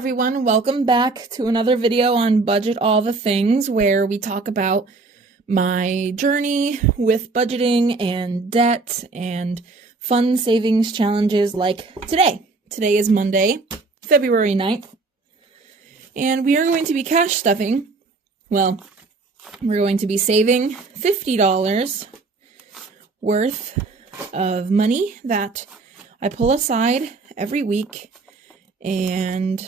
everyone, welcome back to another video on Budget All the Things, where we talk about my journey with budgeting and debt and fun savings challenges like today. Today is Monday, February 9th, and we are going to be cash stuffing. Well, we're going to be saving $50 worth of money that I pull aside every week. And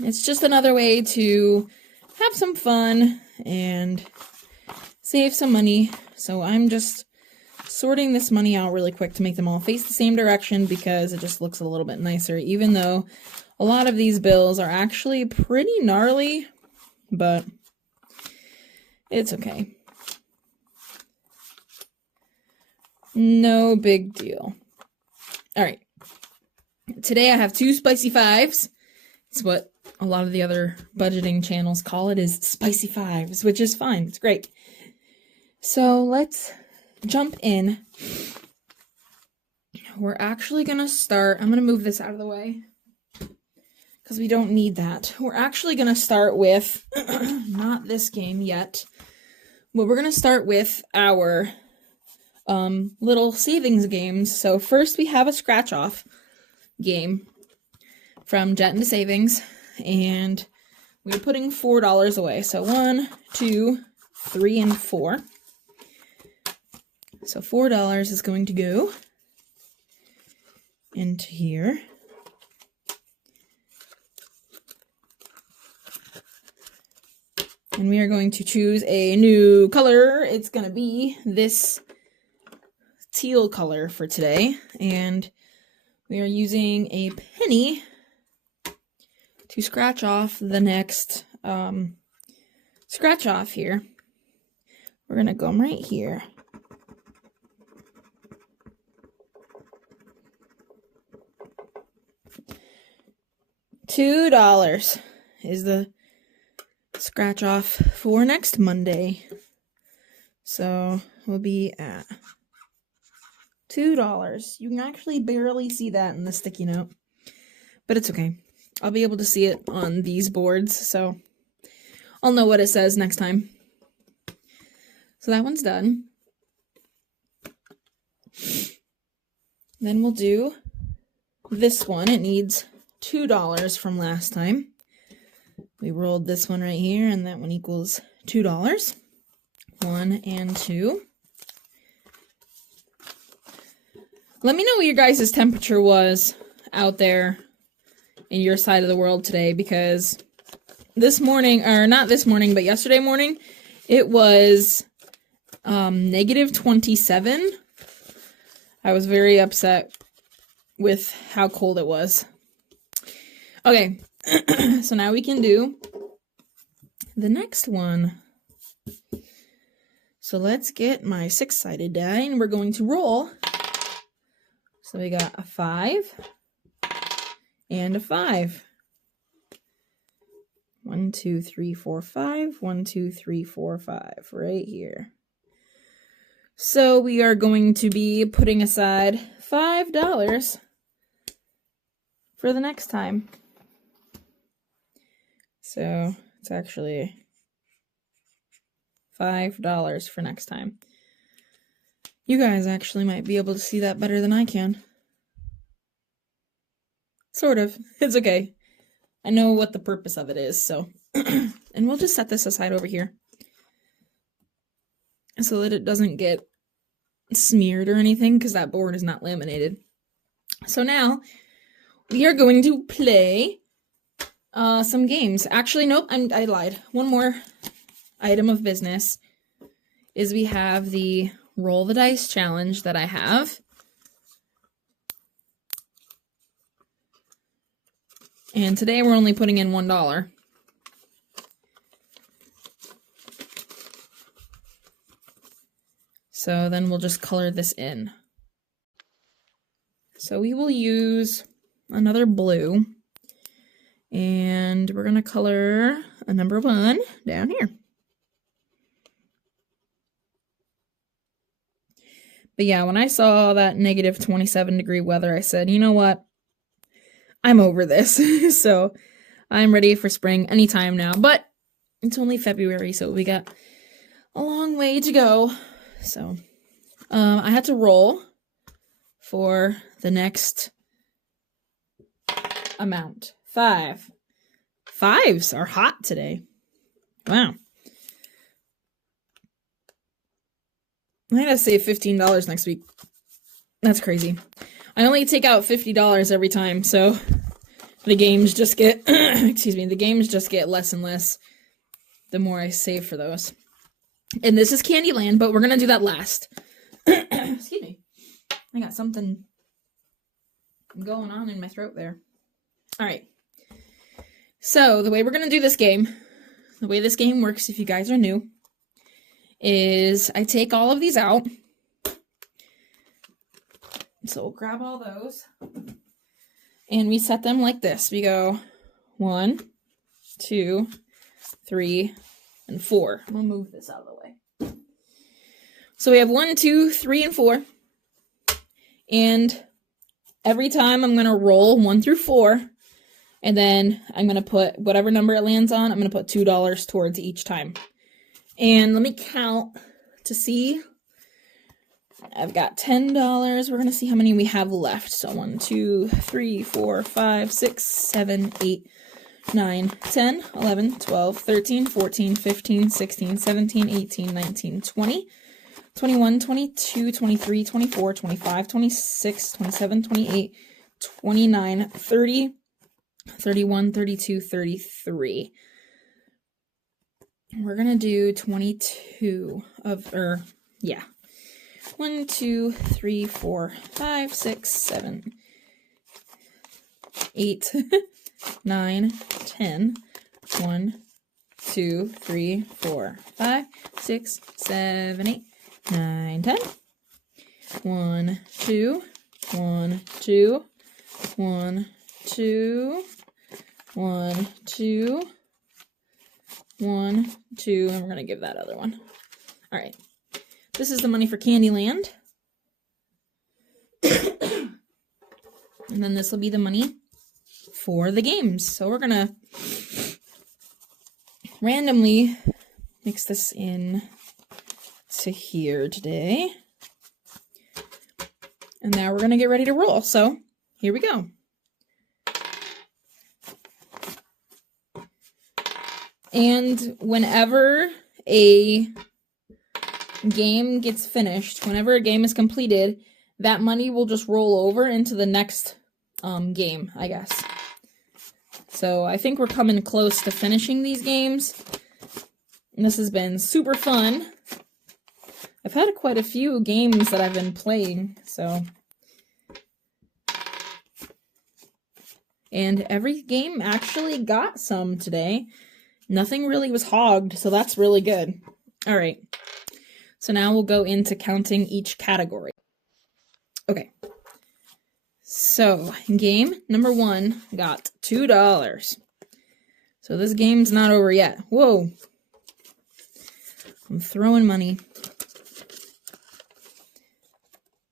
it's just another way to have some fun and save some money. So I'm just sorting this money out really quick to make them all face the same direction because it just looks a little bit nicer, even though a lot of these bills are actually pretty gnarly, but it's okay. No big deal. All right. Today I have two spicy fives. It's what a lot of the other budgeting channels call it, is spicy fives, which is fine. It's great. So let's jump in. We're actually going to start, I'm going to move this out of the way because we don't need that. We're actually going to start with, not this game yet, but we're going to start with our little savings games. So first we have a scratch off game from Jet into Savings, and we're putting $4 away. So 1, 2, 3, and 4. So $4 is going to go into here. And we are going to choose a new color. It's going to be this teal color for today, and we are using a penny to scratch off the next scratch off here. We're going to go right here. $2 is the scratch off for next Monday. So we'll be at $2. You can actually barely see that in the sticky note, but it's okay. I'll be able to see it on these boards, so I'll know what it says next time. So that one's done. Then we'll do this one. It needs $2 from last time. We rolled this one right here, and that one equals $2. 1 and 2. Let me know what your guys' temperature was out there in your side of the world today, because this morning, or not this morning, but yesterday morning, it was negative 27. I was very upset with how cold it was. Okay, so now we can do the next one. So let's get my 6-sided die, and we're going to roll. So we got a 5 and a 5. 1, 2, 3, 4, 5. 1, 2, 3, 4, 5. Right here. So we are going to be putting aside $5 for the next time. So it's actually $5 for next time. You guys actually might be able to see that better than I can. Sort of. It's okay. I know what the purpose of it is, so. And we'll just set this aside over here so that it doesn't get smeared or anything, because that board is not laminated. So now we are going to play some games. Actually, nope, I lied. One more item of business is we have the roll the dice challenge that I have. And today we're only putting in $1. So then we'll just color this in. So we will use another blue. And we're going to color a number 1 down here. But yeah, when I saw that negative 27 degree weather, I said, you know what? I'm over this. So I'm ready for spring anytime now, but it's only February, so we got a long way to go. So I had to roll for the next amount. 5. 5s are hot today. Wow. I gotta save $15 next week. That's crazy. I only take out $50 every time, so the games just get, the games just get less and less the more I save for those. And this is Candyland, but we're gonna do that last. Excuse me. I got something going on in my throat there. All right. So the way we're gonna do this game, the way this game works, if you guys are new, is I take all of these out. So we'll grab all those. And we set them like this. We go 1, 2, 3, and 4. I'm gonna move this out of the way. So we have 1, 2, 3, and 4. And every time I'm gonna roll 1 through 4. And then I'm gonna put whatever number it lands on, I'm gonna put $2 towards each time. And let me count to see. I've got $10. We're going to see how many we have left. So 1, 2, 3, 4, 5, 6, 7, 8, 9, 10, 11, 12, 13, 14, 15, 16, 17, 18, 19, 20, 21, 22, 23, 24, 25, 26, 27, 28, 29, 30, 31, 32, 33. We're going to do 22 of, 1, 2, 3, 4, 5, 6, 7, 8, 9, 10. 1, 2, 3, 4, 5, 6, 7, 8, 9, 10. 1, 2, 1, 2, 1, 2, 1, 2, 1, 2, and we're going to give that other one. All right. This is the money for Candyland. And then this will be the money for the games. So we're going to randomly mix this in to here today. And now we're going to get ready to roll. So here we go. And whenever a game gets finished, whenever a game is completed, that money will just roll over into the next game, I guess. So I think we're coming close to finishing these games. And this has been super fun. I've had quite a few games that I've been playing, so. And every game actually got some today. Nothing really was hogged, so that's really good. All right. So now we'll go into counting each category. Okay. So, game number 1 got $2. So this game's not over yet. Whoa. I'm throwing money.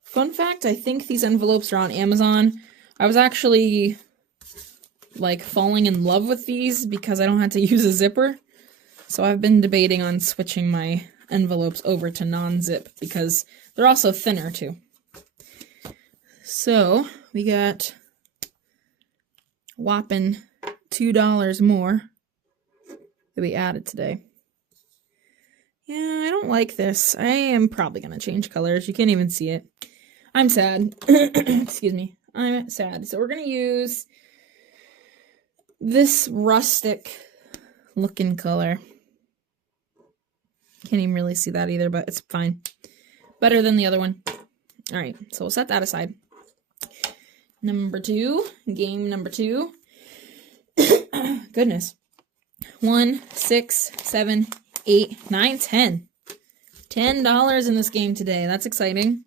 Fun fact, I think these envelopes are on Amazon. I was actually, falling in love with these because I don't have to use a zipper. So I've been debating on switching my envelopes over to non-zip because they're also thinner too. So we got whopping $2 more that we added today. Yeah, I don't like this. I am probably gonna change colors. You can't even see it. I'm sad. Excuse me. I'm sad. So we're gonna use this rustic looking color. Can't even really see that either, but it's fine. Better than the other one. All right, so we'll set that aside. Number 2, game number 2. Goodness. 1, 6, 7, 8, 9, 10. $10 in this game today. That's exciting.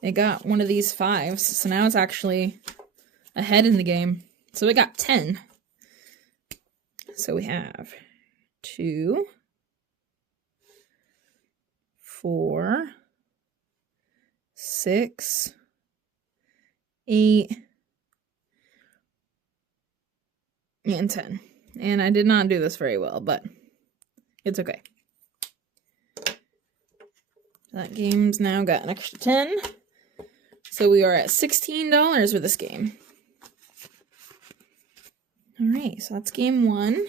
It got one of these 5s, so now it's actually ahead in the game. So it got 10. So we have 2, 4, 6, 8, and 10. And I did not do this very well, but it's okay. That game's now got an extra 10. So we are at $16 with this game. All right, so that's game 1.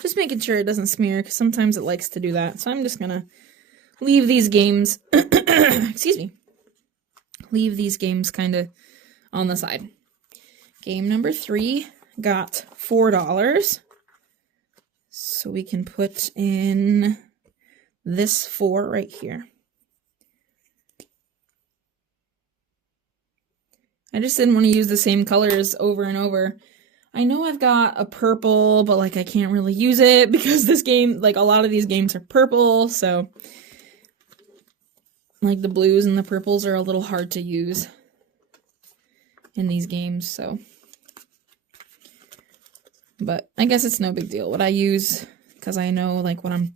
Just making sure it doesn't smear, because sometimes it likes to do that. So I'm just gonna leave these games, excuse me, leave these games kind of on the side. Game number 3 got $4. So we can put in this 4 right here. I just didn't want to use the same colors over and over. I know I've got a purple, but like I can't really use it because this game, like a lot of these games are purple, so like the blues and the purples are a little hard to use in these games, so. But I guess it's no big deal what I use because I know like what I'm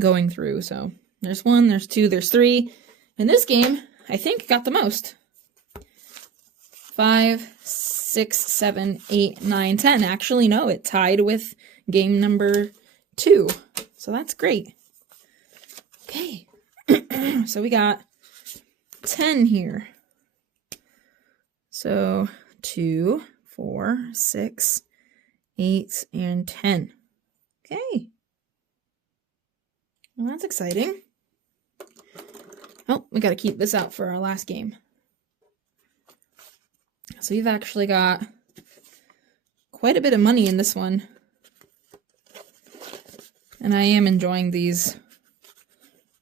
going through, so. There's 1, there's 2, there's 3. And this game, I think, got the most. 5, 6, 7, 8, 9, 10. Actually, no, it tied with game number 2. So that's great. Okay. So we got 10 here. So 2, 4, 6, 8, and 10. Okay. Well, that's exciting. Oh, we got to keep this out for our last game. So we've actually got quite a bit of money in this one. And I am enjoying these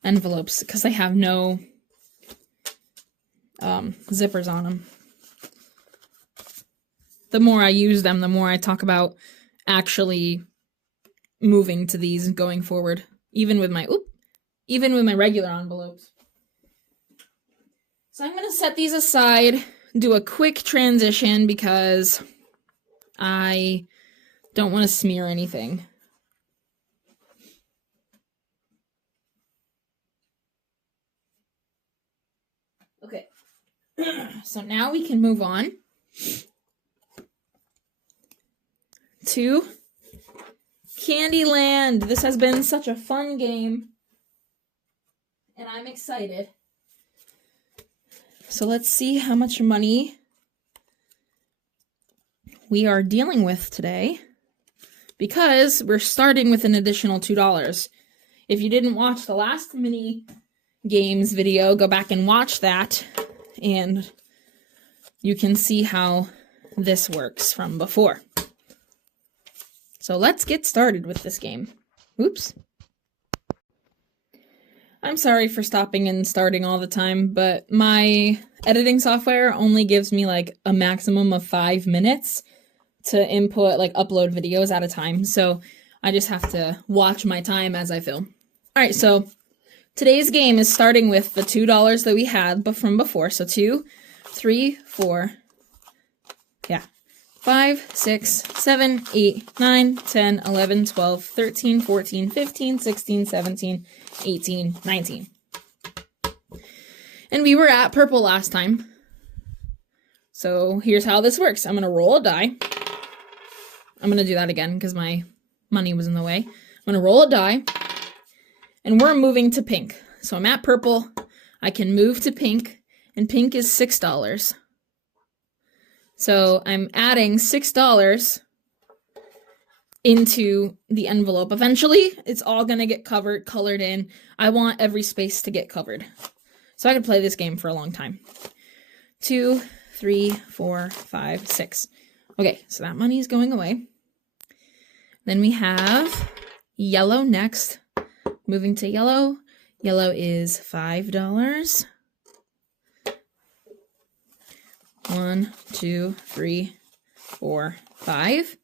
envelopes because they have no zippers on them. The more I use them, the more I talk about actually moving to these and going forward, even with my regular envelopes. So I'm going to set these aside, do a quick transition because I don't want to smear anything. Okay, so now we can move on to Candyland. This has been such a fun game, and I'm excited. So let's see how much money we are dealing with today, because we're starting with an additional $2. If you didn't watch the last mini games video, go back and watch that, and you can see how this works from before. So let's get started with this game. Oops. I'm sorry for stopping and starting all the time, but my editing software only gives me like a maximum of 5 minutes to input, like upload videos at a time. So I just have to watch my time as I film. All right, so today's game is starting with the $2 that we had from before. So 2, 3, 4, 5, 6, 7, 8, 9, 10, 11, 12, 13, 14, 15, 16, 17, 18, 19. And we were at purple last time. So here's how this works. I'm going to roll a die. I'm going to do that again because my money was in the way. I'm going to roll a die. And we're moving to pink. So I'm at purple. I can move to pink. And pink is $6. So I'm adding $6 into the envelope. Eventually, it's all going to get colored in. I want every space to get covered. So I could play this game for a long time. 2, 3, 4, 5, 6. Okay, so that money is going away. Then we have yellow next. Moving to yellow. Yellow is $5. 1, 2, 3, 4, 5.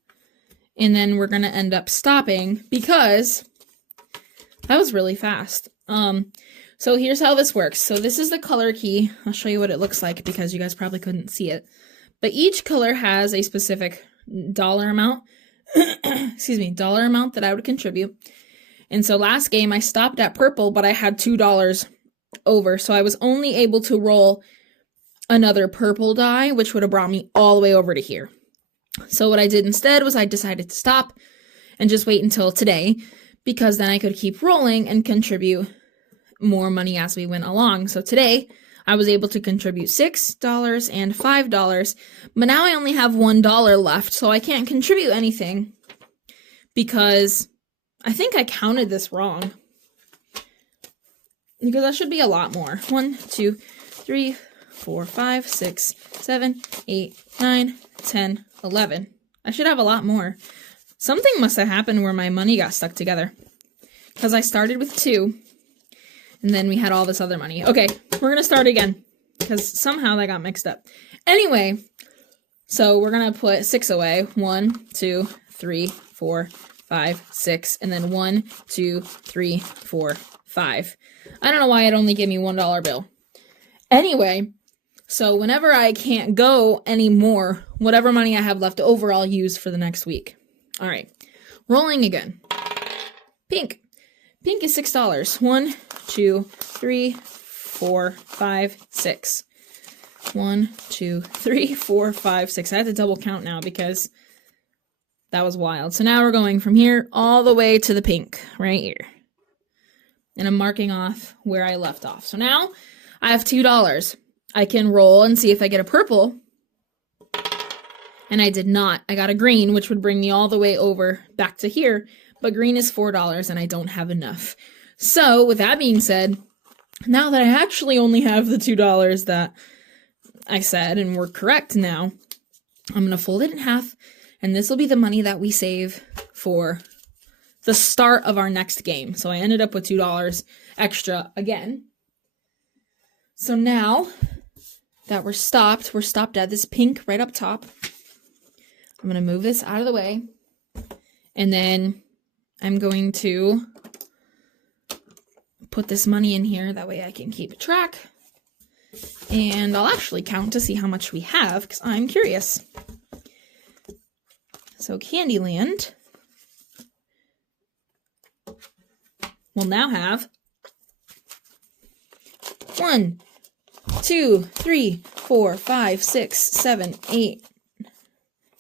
And then we're going to end up stopping because that was really fast. So here's how this works. So this is the color key. I'll show you what it looks like because you guys probably couldn't see it. But each color has a specific dollar amount, dollar amount that I would contribute. And so last game I stopped at purple, but I had $2 over. So I was only able to roll another purple die, which would have brought me all the way over to here. So what I did instead was I decided to stop and just wait until today, because then I could keep rolling and contribute more money as we went along. So today I was able to contribute $6 and $5, but now I only have $1 left, so I can't contribute anything because I think I counted this wrong. Because that should be a lot more. 1, 2, 3, 4, 5, 6, 7, 8, 9, 10, 11. I should have a lot more. Something must have happened where my money got stuck together. Because I started with 2. And then we had all this other money. Okay, we're going to start again. Because somehow that got mixed up. Anyway, so we're going to put 6 away. 1, 2, 3, 4, 5, 6. And then 1, 2, 3, 4, 5. I don't know why it only gave me $1 bill. Anyway, so whenever I can't go anymore, whatever money I have left over, I'll use for the next week. All right, rolling again. Pink. Pink is $6. 1, 2, 3, 4, 5, 6. 1, 2, 3, 4, 5, 6. I had to double count now because that was wild. So now we're going from here all the way to the pink right here. And I'm marking off where I left off. So now I have $2. I can roll and see if I get a purple. And I did not. I got a green, which would bring me all the way over back to here. But green is $4 and I don't have enough. So with that being said, now that I actually only have the $2 that I said, and we're correct now, I'm going to fold it in half. And this will be the money that we save for the start of our next game. So I ended up with $2 extra again. So now that we're stopped at this pink right up top. I'm going to move this out of the way. And then I'm going to put this money in here. That way I can keep track. And I'll actually count to see how much we have because I'm curious. So Candyland will now have 1, 2, 3, 4, 5, 6, 7, 8,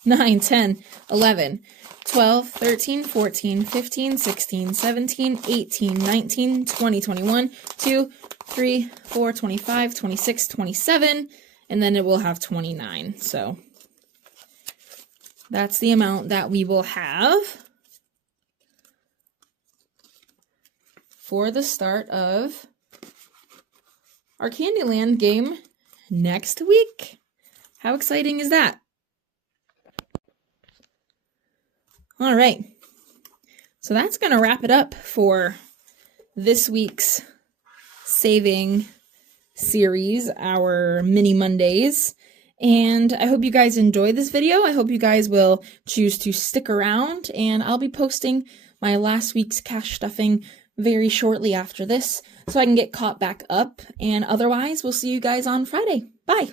9, 10, 11, 12, 13, 14, 15, 16, 17, 18, 19, 20, 21, 2, 3, 4, 25, 26, 27, and then it will have 29. So that's the amount that we will have for the start of our Candyland game next week. How exciting is that? All right. So that's going to wrap it up for this week's saving series, our mini Mondays. And I hope you guys enjoyed this video. I hope you guys will choose to stick around, and I'll be posting my last week's cash stuffing very shortly after this so I can get caught back up. And otherwise, we'll see you guys on Friday. Bye.